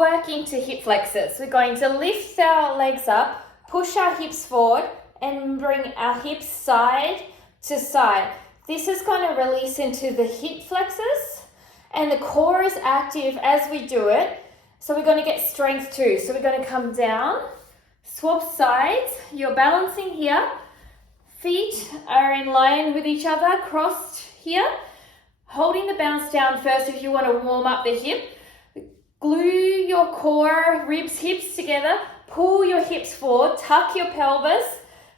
work into hip flexors. We're going to lift our legs up, push our hips forward, and bring our hips side to side. This is going to release into the hip flexors, and the core is active as we do it. So we're going to get strength too. So we're going to come down, swap sides. You're balancing here. Feet are in line with each other, crossed here. Holding the bounce down first if you want to warm up the hip. Glue your core, ribs, hips together. Pull your hips forward, tuck your pelvis.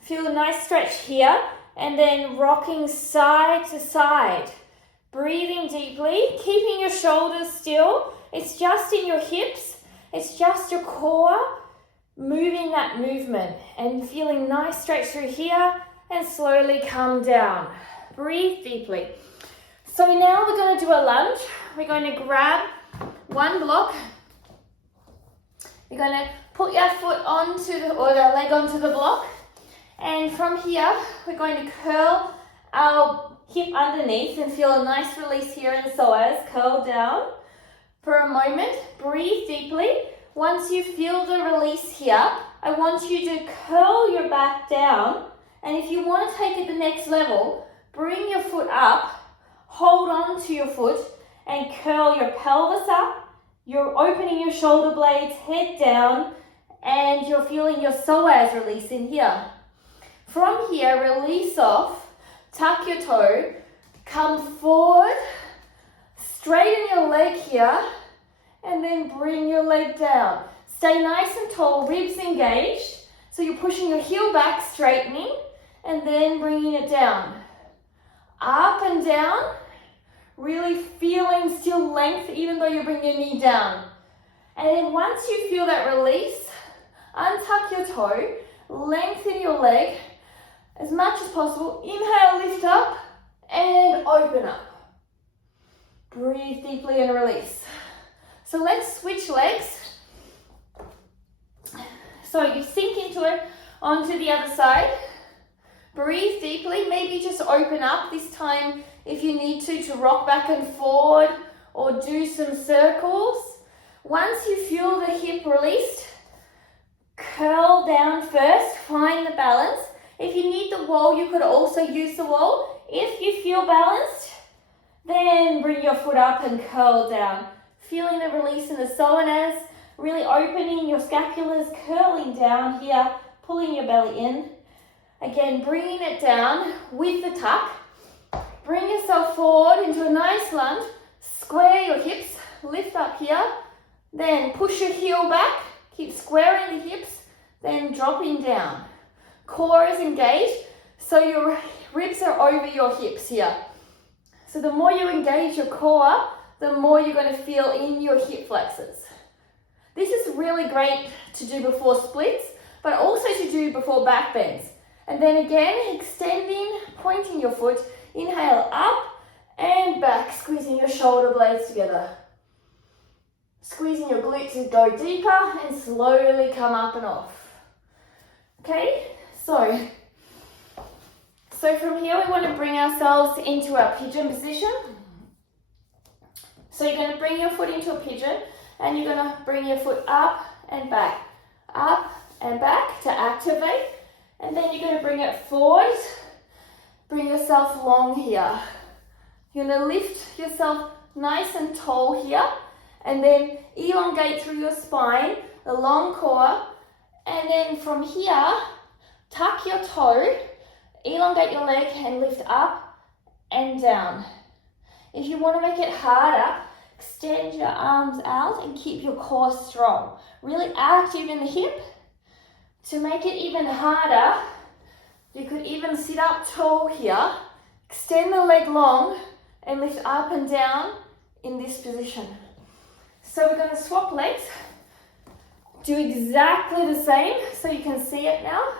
Feel a nice stretch here. And then rocking side to side. Breathing deeply, keeping your shoulders still. It's just in your hips. It's just your core moving that movement and feeling nice stretch through here and slowly come down. Breathe deeply. So now we're going to do a lunge. We're going to grab one block. You're going to put your foot onto the, or the leg onto the block. And from here, we're going to curl our hip underneath and feel a nice release here in the psoas. Curl down for a moment. Breathe deeply. Once you feel the release here, I want you to curl your back down. And if you want to take it the next level, bring your foot up. Hold on to your foot and curl your pelvis up. You're opening your shoulder blades, head down, and you're feeling your psoas release in here. From here, release off, tuck your toe, come forward, straighten your leg here, and then bring your leg down. Stay nice and tall, ribs engaged. So you're pushing your heel back, straightening, and then bringing it down. Up and down. Really feeling still length even though you bring your knee down. And then once you feel that release, untuck your toe, lengthen your leg as much as possible. Inhale, lift up and open up. Breathe deeply and release. So let's switch legs. So you sink into it onto the other side. Breathe deeply, maybe just open up this time if you need to rock back and forward or do some circles. Once you feel the hip released, curl down first, find the balance. If you need the wall, you could also use the wall. If you feel balanced, then bring your foot up and curl down. Feeling the release in the psoas, really opening your scapulars, curling down here, pulling your belly in. Again, bringing it down with the tuck. Bring yourself forward into a nice lunge. Square your hips, lift up here. Then push your heel back. Keep squaring the hips, then dropping down. Core is engaged, so your ribs are over your hips here. So the more you engage your core, the more you're going to feel in your hip flexors. This is really great to do before splits, but also to do before back bends. And then again, extending, pointing your foot, inhale up and back, squeezing your shoulder blades together. Squeezing your glutes to go deeper and slowly come up and off. Okay, so from here we want to bring ourselves into our pigeon position. So you're going to bring your foot into a pigeon and you're going to bring your foot up and back to activate. And then you're going to bring it forward. Bring yourself long here. You're going to lift yourself nice and tall here. And then elongate through your spine, the long core. And then from here, tuck your toe, elongate your leg and lift up and down. If you want to make it harder, extend your arms out and keep your core strong. Really active in the hip. To make it even harder, you could even sit up tall here, extend the leg long and lift up and down in this position. So we're going to swap legs, do exactly the same so you can see it now.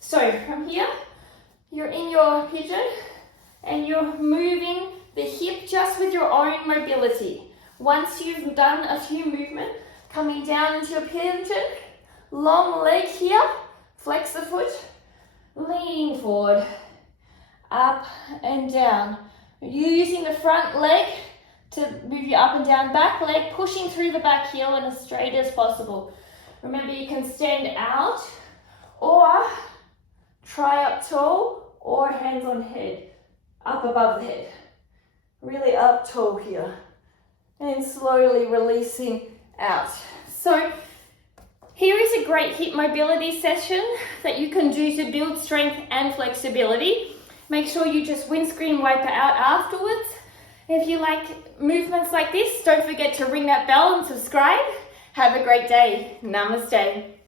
So from here, you're in your pigeon and you're moving the hip just with your own mobility. Once you've done a few movements, coming down into your pigeon, long leg here, flex the foot, lean forward, up and down. Using the front leg to move your up and down back leg, pushing through the back heel and as straight as possible. Remember, you can stand out or try up tall or hands on head, up above the head. Really up tall here. And slowly releasing out. So here is a great hip mobility session that you can do to build strength and flexibility. Make sure you just windscreen wiper out afterwards. If you like movements like this, don't forget to ring that bell and subscribe. Have a great day. Namaste.